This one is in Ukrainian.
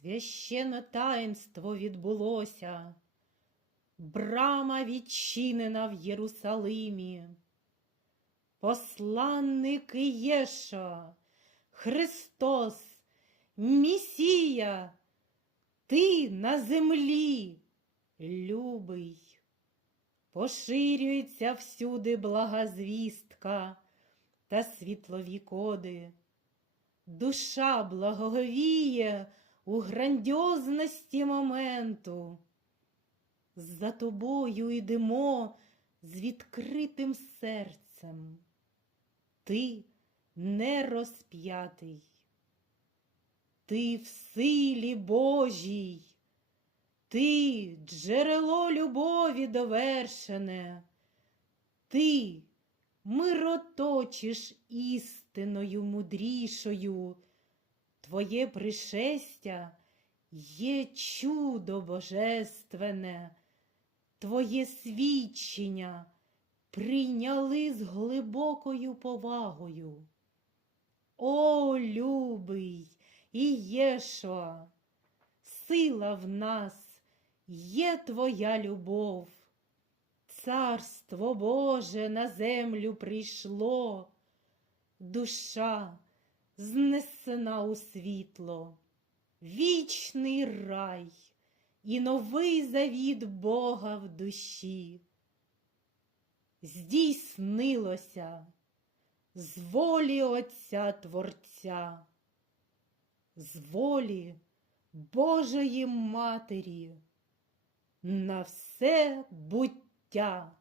Священне таїнство відбулося, брама відчинена в Єрусалимі. Посланник Єша, Христос, Місія, ти на землі, любий. Поширюється всюди блага звістка та світлові коди. Душа благоговіє у грандіозності моменту. За тобою йдемо з відкритим серцем. Ти не розп'ятий. Ти в силі Божій. Ти джерело любові довершене. Ти мироточиш істиною мудрішою. Твоє пришестя є чудо божественне, Твоє свідчення прийняли з глибокою повагою. О, любий і Єшуа, сила в нас є Твоя любов. Царство Боже на землю прийшло, душа знесена у світло, вічний рай і новий завіт Бога в душі. Здійснилося з волі Отця Творця, з волі Божої Матері на все буття.